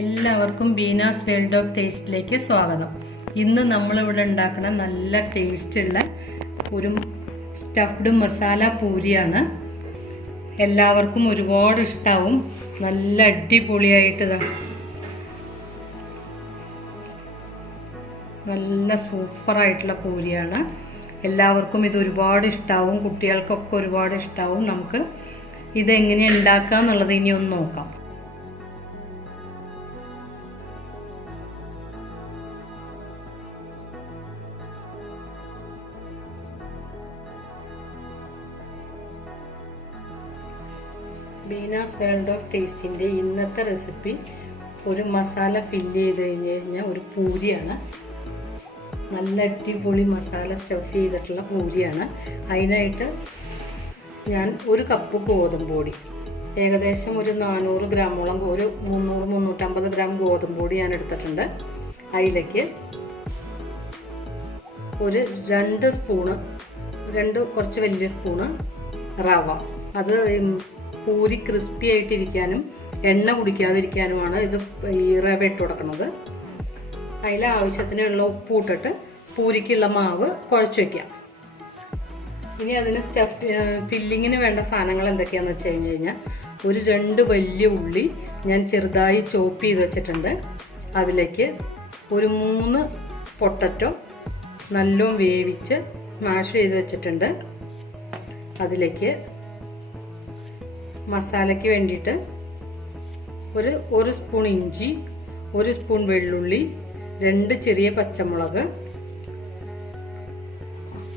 എല്ലാവർക്കും Beena's world of ടേസ്റ്റിലേക്ക് സ്വാഗതം. ഇന്ന് നമ്മളിവിടെ ഉണ്ടാക്കുന്ന നല്ല ടേസ്റ്റുള്ള ഒരു സ്റ്റഫ്ഡ് മസാല പൂരിയാണ്. എല്ലാവർക്കും ഒരുപാട് ഇഷ്ടാവും. നല്ല അടിപൊളിയായിട്ട് നല്ല സൂപ്പറായിട്ടുള്ള പൂരിയാണ്. എല്ലാവർക്കും ഇത് ഒരുപാട് ഇഷ്ടാവും. കുട്ടികൾക്കൊക്കെ ഒരുപാട് ഇഷ്ടാവും. നമുക്ക് ഇതെങ്ങനെ ഉണ്ടാക്കുക എന്നുള്ളത് ഇനി ഒന്ന് നോക്കാം. ബീനാസ് വേൾഡ് ഓഫ് ടേസ്റ്റിൻ്റെ ഇന്നത്തെ റെസിപ്പി ഒരു മസാല ഫില്ല് ചെയ്ത് കഴിഞ്ഞാൽ ഒരു പൂരിയാണ്. നല്ല അടിപൊളി മസാല സ്റ്റഫ് ചെയ്തിട്ടുള്ള പൂരിയാണ്. അതിനായിട്ട് ഞാൻ ഒരു കപ്പ് ഗോതമ്പ് പൊടി, ഏകദേശം ഒരു 400 ഗ്രാമോളം, ഒരു 300-350 ഗ്രാം ഗോതമ്പ് പൊടി ഞാൻ എടുത്തിട്ടുണ്ട്. അതിലേക്ക് ഒരു 2 സ്പൂണ്, കുറച്ച് വലിയ സ്പൂണ് റവ. അത് പൂരി ക്രിസ്പി ആയിട്ടിരിക്കാനും എണ്ണ കുടിക്കാതിരിക്കാനുമാണ് ഇത് ഈ റവ ഇട്ട് കൊടുക്കുന്നത്. അതിൽ ആവശ്യത്തിനുള്ള ഉപ്പ് ഇട്ടിട്ട് പൂരിക്കുള്ള മാവ് കുഴച്ച് വയ്ക്കാം. ഇനി അതിന് ഫില്ലിങ്ങിന് വേണ്ട സാധനങ്ങൾ എന്തൊക്കെയാണെന്ന് വെച്ച് കഴിഞ്ഞാൽ ഒരു 2 വലിയ ഉള്ളി ഞാൻ ചെറുതായി ചോപ്പ് ചെയ്ത് വെച്ചിട്ടുണ്ട്. അതിലേക്ക് ഒരു 3 പൊട്ടറ്റോ നല്ലോണം വേവിച്ച് മാഷ് ചെയ്ത് വെച്ചിട്ടുണ്ട്. അതിലേക്ക് മസാലയ്ക്ക് വേണ്ടിയിട്ട് ഒരു സ്പൂൺ ഇഞ്ചി, 1 സ്പൂൺ വെള്ളുള്ളി, 2 ചെറിയ പച്ചമുളക്,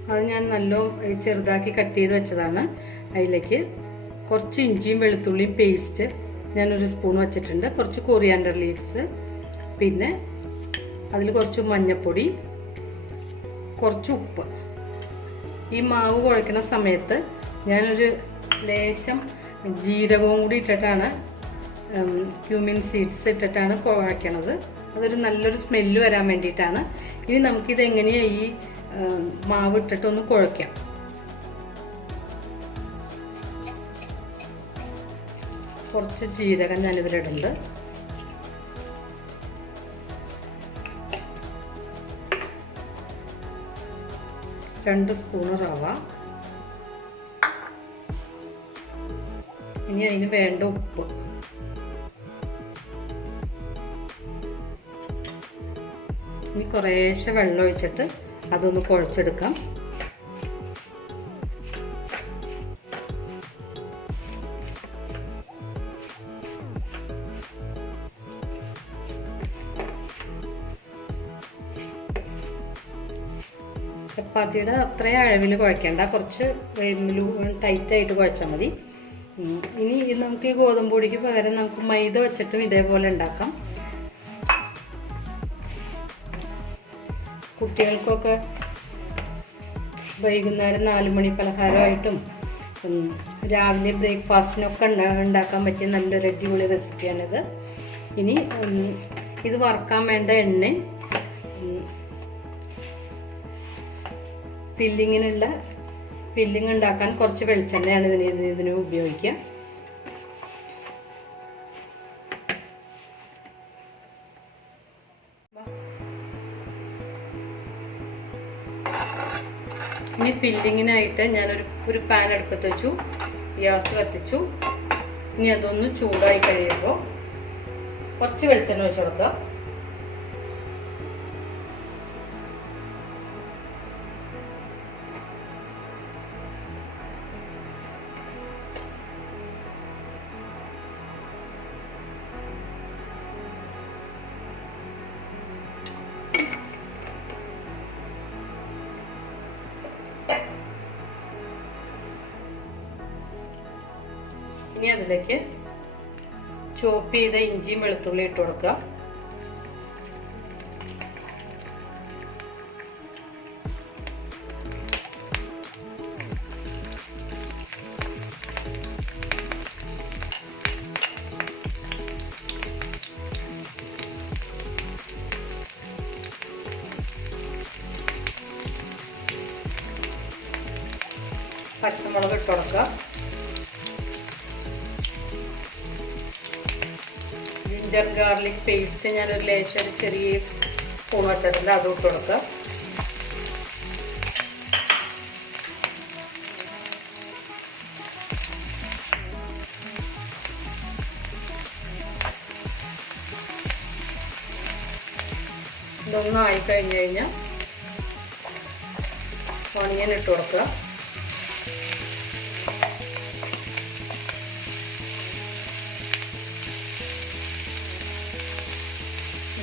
അത് ഞാൻ നല്ലോണം ചെറുതാക്കി കട്ട് ചെയ്ത് വെച്ചതാണ്. അതിലേക്ക് കുറച്ച് ഇഞ്ചിയും വെളുത്തുള്ളിയും പേസ്റ്റ് ഞാൻ 1 സ്പൂൺ വെച്ചിട്ടുണ്ട്. കുറച്ച് കൊറിയാൻഡർ ലീവ്സ്, പിന്നെ അതിൽ കുറച്ച് മഞ്ഞൾപ്പൊടി, കുറച്ച് ഉപ്പ്. ഈ മാവ് കുഴക്കുന്ന സമയത്ത് ഞാനൊരു ലേശം ജീരകവും കൂടി ഇട്ടിട്ടാണ്, ക്യൂമിൻ സീഡ്സ് ഇട്ടിട്ടാണ് കുഴക്കണത്. അതൊരു നല്ലൊരു സ്മെല്ല് വരാൻ വേണ്ടിയിട്ടാണ്. ഇനി നമുക്കിത് എങ്ങനെയാണ് ഈ മാവ് ഇട്ടിട്ടൊന്ന് കുഴക്കാം. കുറച്ച് ജീരകം ഞാനിതിലിടുന്നുണ്ട്. രണ്ട് സ്പൂണ് റവ. ഇനി അതിന് വേണ്ട ഉപ്പ്. ഇനി കുറേശ്ശെ വെള്ളം ഒഴിച്ചിട്ട് അതൊന്ന് കുഴച്ചെടുക്കാം. ചപ്പാത്തിയുടെ അത്രയും അളവിൽ കുഴക്കേണ്ട, കുറച്ച് ടൈറ്റായിട്ട് കുഴച്ചാൽ മതി. ഇനി നമുക്ക് ഈ ഗോതമ്പ് പൊടിക്ക് പകരം നമുക്ക് മൈദ വെച്ചിട്ടും ഇതേപോലെ ഉണ്ടാക്കാം. കുട്ടികൾക്കൊക്കെ വൈകുന്നേരം 4 മണി പലഹാരമായിട്ടും രാവിലെ ബ്രേക്ക്ഫാസ്റ്റിനൊക്കെ ഉണ്ടാക്കാൻ പറ്റിയ നല്ലൊരു അടിപൊളി റെസിപ്പിയാണിത്. ഇനി ഇത് വറുക്കാൻ വേണ്ട എണ്ണ, ഫില്ലിങ് ഉണ്ടാക്കാൻ കുറച്ച് വെളിച്ചെണ്ണയാണ് ഇതിന് ഉപയോഗിക്കുക. ഇനി ഫില്ലിങ്ങിനായിട്ട് ഞാനൊരു പാൻ അടുപ്പത്ത് വെച്ചു, ഗ്യാസ് കത്തിച്ചു. ഇനി അതൊന്ന് ചൂടായി കഴിയുമ്പോൾ കുറച്ച് വെളിച്ചെണ്ണ ഒഴിച്ചു കൊടുക്കുക. ഇനി അതിലേക്ക് ചോപ്പ് ചെയ്ത ഇഞ്ചിയും വെളുത്തുള്ളി ഇട്ട് കൊടുക്കുക. പച്ചമുളക് ഇട്ട് കൊടുക്കുക. ജിഞ്ചർ ഗാർലിക് പേസ്റ്റ് ഞാനൊരു ലേശം ഒരു ചെറിയ സ്പൂൺ വെച്ചിട്ടുണ്ട്, അത് ഇട്ട് കൊടുക്കുക. ഇതൊന്നായി കഴിഞ്ഞ് കഴിഞ്ഞാൽ ഓണിയൻ ഇട്ട് കൊടുക്കുക.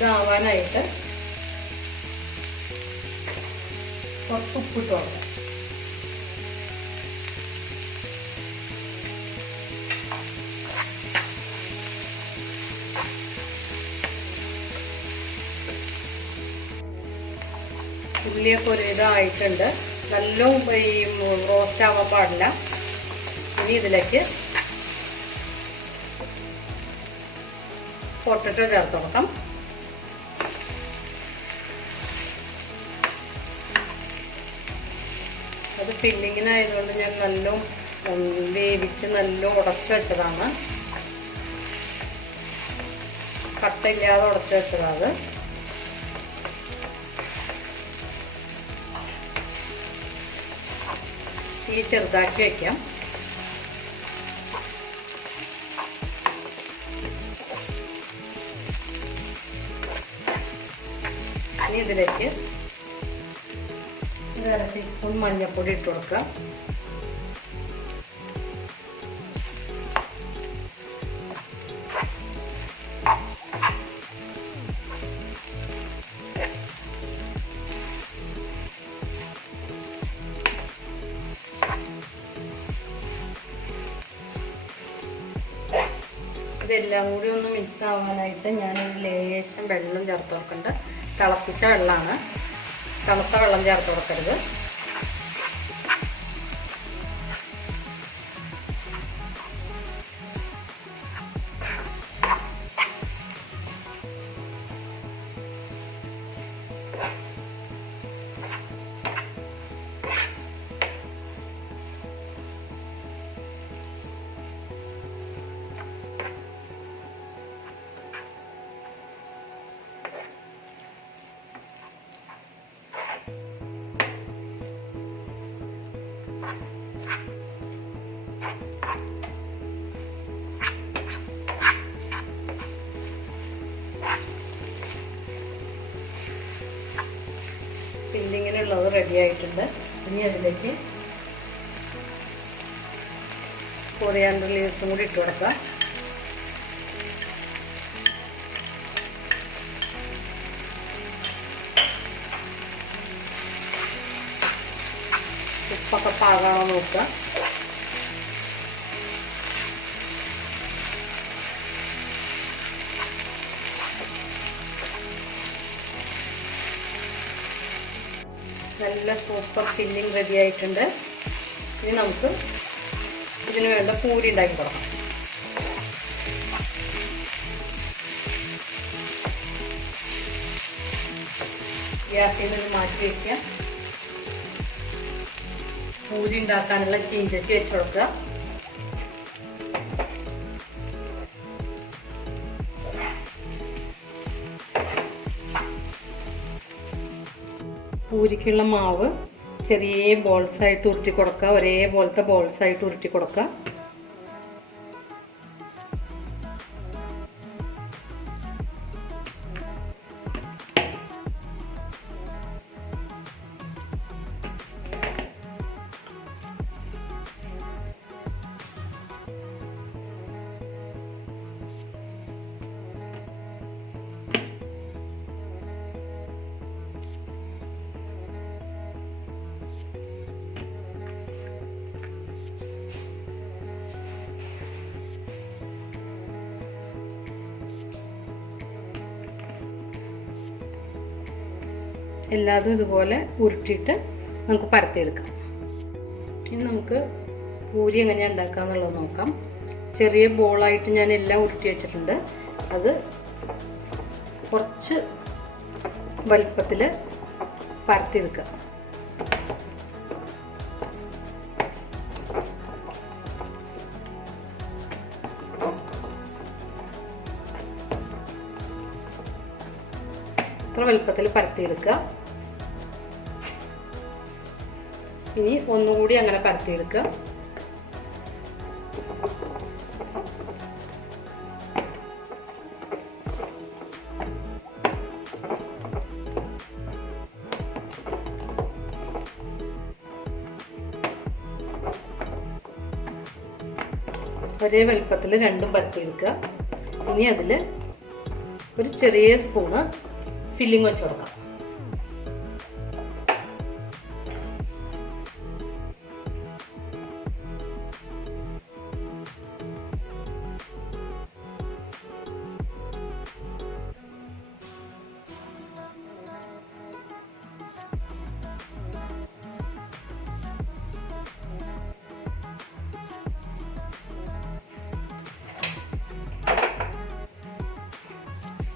ഇതാവാനായിട്ട് കുറച്ച് ഉപ്പിട്ട് കൊടുക്കുക. ഉള്ളിയൊക്കെ ഒരു ഇതായിട്ടുണ്ട്, നല്ല ഈ റോസ്റ്റ് ആവാൻ പാടില്ല. ഇനി ഇതിലേക്ക് പൊട്ടറ്റോ ചേർത്ത് കൊടുക്കാം. അത് ഫില്ലിങ്ങിനായതുകൊണ്ട് ഞാൻ നല്ല വേവിച്ച് നല്ല ഉടച്ചു വെച്ചതാണ്, കട്ടയില്ലാതെ ഉടച്ചു വെച്ചതാണ്. തീ ചെറുതാക്കി വയ്ക്കാം. ഇനി ഇതിലേക്ക് 1/2 ടീസ്പൂൺ മഞ്ഞൾപ്പൊടി ഇട്ട് കൊടുക്കുക. ഇതെല്ലാം കൂടി ഒന്ന് മിക്സ് ആവാനായിട്ട് ഞാനൊരു ലേശം വെള്ളം ചേർത്ത് കൊടുക്കുന്നുണ്ട്. തിളപ്പിച്ച വെള്ളമാണ്, തണുത്ത വെള്ളം ചേർത്ത് കൊടുക്കരുത്. ഫില്ലിങ്ങിനുള്ളത് റെഡി ആയിട്ടുണ്ട്. ഇനി അതിലേക്ക് കൊറിയാണ്ടർ ലീവ്സും കൂടി ഇട്ട് കൊടുക്കുക. ഉപ്പൊക്കെ പാകാണോ നോക്കുക. നല്ല സൂപ്പർ ഫില്ലിങ് റെഡി ആയിട്ടുണ്ട്. ഇനി നമുക്ക് ഇതിന് വേണ്ട പൂരി ഉണ്ടാക്കി കൊടുക്കാം. ഗ്യാസിൽ നിന്ന് മാറ്റി വയ്ക്കുക. പൂരി ഉണ്ടാക്കാനുള്ള ചീഞ്ചട്ടി വെച്ച് കൊടുക്കുക. പൂരിക്കുള്ള മാവ് ചെറിയ ബോൾസായിട്ട് ഉരുട്ടി കൊടുക്കുക. ഒരേപോലത്തെ ബോൾസായിട്ട് ഉരുട്ടി കൊടുക്കുക. എല്ലാതും ഇതുപോലെ ഉരുട്ടിയിട്ട് നമുക്ക് പരത്തിയെടുക്കാം. ഇനി നമുക്ക് പൂരി എങ്ങനെയാണ് ഉണ്ടാക്കുക എന്നുള്ളത് നോക്കാം. ചെറിയ ബോളായിട്ട് ഞാൻ എല്ലാം ഉരുട്ടി വെച്ചിട്ടുണ്ട്. അത് കുറച്ച് വലിപ്പത്തിൽ പരത്തിയെടുക്കുക. വലുപ്പത്തിൽ പരത്തിയെടുക്കുക. ഇനി ഒന്നുകൂടി അങ്ങനെ പരത്തിയെടുക്കുക. ഒരേ വലുപ്പത്തിൽ രണ്ടും പരത്തിയെടുക്കുക. ഇനി അതിൽ ഒരു ചെറിയ സ്പൂണ് ഫില്ലിംഗ് വെച്ച് കൊടുക്കാം.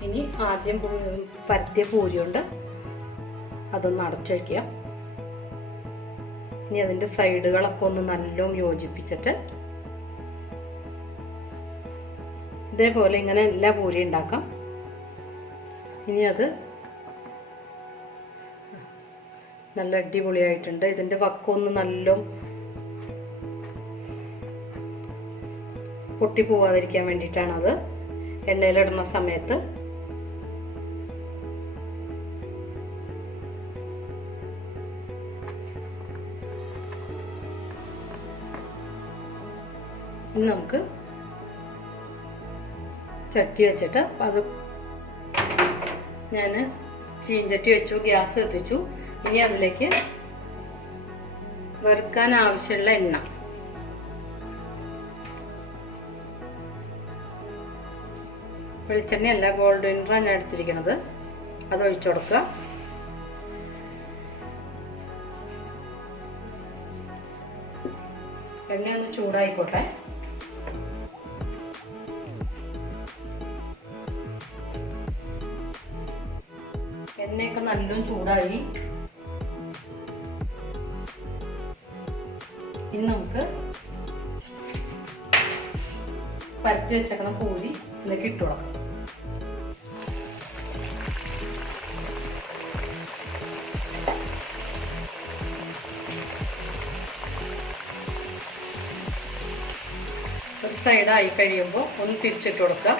ഇനി ആദ്യം പരത്തിയ പൂരി കൊണ്ട് അതൊന്ന് അടച്ചു വയ്ക്കുക. ഇനി അതിൻ്റെ സൈഡുകളൊക്കെ ഒന്ന് നല്ലോണം യോജിപ്പിച്ചിട്ട് ഇതേപോലെ ഇങ്ങനെ എല്ലാ പൂരി ഉണ്ടാക്കാം. ഇനി അത് നല്ല അടിപൊളിയായിട്ടുണ്ട്. ഇതിൻ്റെ വക്കൊന്ന് നല്ലോണം പൊട്ടിപ്പോവാതിരിക്കാൻ വേണ്ടിയിട്ടാണത് എണ്ണയിലിടുന്ന സമയത്ത്. ഇനി നമുക്ക് ചട്ടി വെച്ചിട്ട് അത് ഞാൻ ചീഞ്ചട്ടി വെച്ചു, ഗ്യാസ് കത്തിച്ചു. ഇനി അതിലേക്ക് വറുക്കാൻ ആവശ്യമുള്ള എണ്ണ, വെളിച്ചെണ്ണയല്ല ഗോൾഡ് വിന്നറാണ് ഞാൻ എടുത്തിരിക്കുന്നത്, അത് ഒഴിച്ചു കൊടുക്കുക. എണ്ണ ഒന്ന് ചൂടായിക്കോട്ടെ. എണ്ണയൊക്കെ നല്ലോണം ചൂടായി. ഇനി നമുക്ക് പരത്തി വെച്ചേക്കുന്ന പൂരി ഇതിലേക്ക് ഇട്ട് കൊടുക്കാം. ഒരു സൈഡായി കഴിയുമ്പോൾ ഒന്ന് തിരിച്ചിട്ട് കൊടുക്കുക.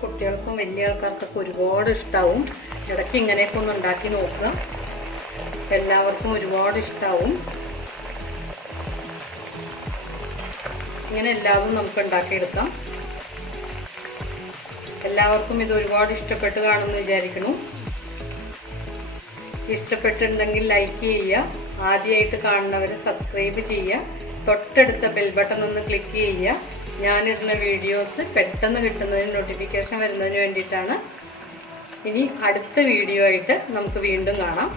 കുട്ടികൾക്കും വലിയ ആൾക്കാർക്കൊക്കെ ഒരുപാട് ഇഷ്ടമാവും. ഇടയ്ക്ക് ഇങ്ങനെയൊക്കെ ഒന്ന് ഉണ്ടാക്കി നോക്കുക, എല്ലാവർക്കും ഒരുപാട് ഇഷ്ടമാവും. ഇങ്ങനെ എല്ലാവരും നമുക്ക് ഉണ്ടാക്കിയെടുക്കാം. എല്ലാവർക്കും ഇത് ഒരുപാട് ഇഷ്ടപ്പെട്ട് കാണുമെന്ന് വിചാരിക്കുന്നു. ഇഷ്ടപ്പെട്ടിട്ടുണ്ടെങ്കിൽ ലൈക്ക് ചെയ്യുക, ആദ്യമായിട്ട് കാണുന്നവർ സബ്സ്ക്രൈബ് ചെയ്യുക, തൊട്ടടുത്ത ബെൽ ബട്ടൺ ഒന്ന് ക്ലിക്ക് ചെയ്യുക. ഞാനിടുന്ന വീഡിയോസ് പെട്ടെന്ന് കിട്ടുന്നതിന്, നോട്ടിഫിക്കേഷൻ വരുന്നതിന് വേണ്ടിയിട്ടാണ്. ഇനി അടുത്ത വീഡിയോ ആയിട്ട് നമുക്ക് വീണ്ടും കാണാം.